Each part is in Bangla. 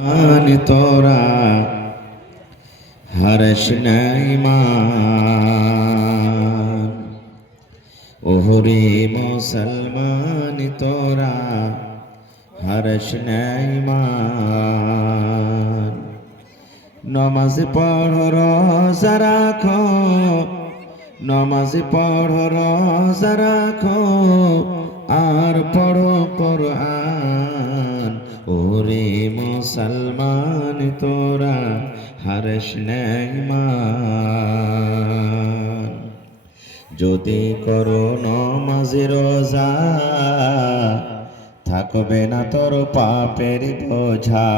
তোরা হর্ষ নাই মান ওহরে মুসলমান তোরা হর্ষ নাই মান নমাজ পড়ো রোজা রাখো নমাজ পড়ো রোজা রাখো আর পড়ো কোরআন ওরে মুসলমান তোরা হর্ষ নাই মান যদি করো নমাজ রোজা থাকবে না তোর পাপের বোঝা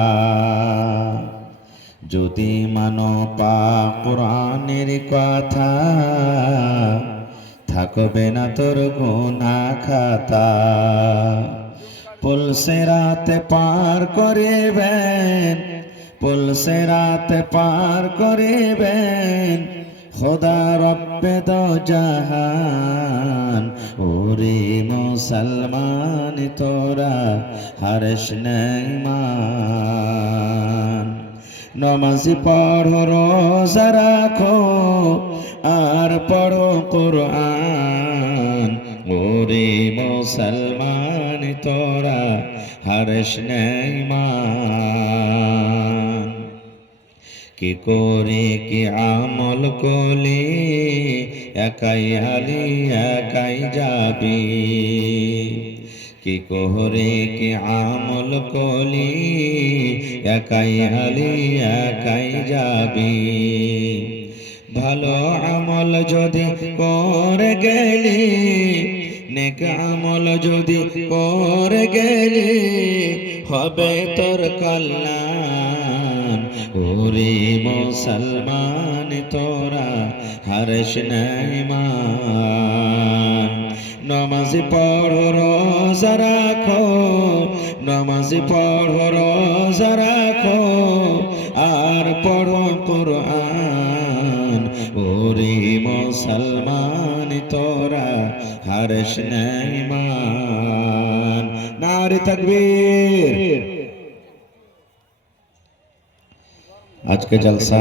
যদি মানো পাক কোরআনের কথা থাকবে না তোর গুনাহ খাতা পুলসে রাতে পার করিবেন পুলসে রাতে পার করিবেন খোদা রব্বে দো জাহান ওরে মুসলমান তোরা হর্ষ নাই মান নমাজ পড়ো রোজা রাখো আর পড়ো কোরআন ওরে মুসলমান তোরা হর্ষ নাই মান কি করে কি আমল করলে একাই আলি একাই যাবি কি করে কি আমল করলি একাই আলি একাই যাবি ভালো আমল যদি করে গেলি নেক আমল যদি করে গেলি হবে তোর কল্যাণ ওরে মুসলমান তোরা হর্ষ নাই মান নমাজ পড়ো রোজা রাখো নমাজ পড়ো রোজা রাখো আর পড়ো কোরআন ওরে মুসলমান তোরা হর্ষ নাই মান নারে তাকবীর। আজকে জলসা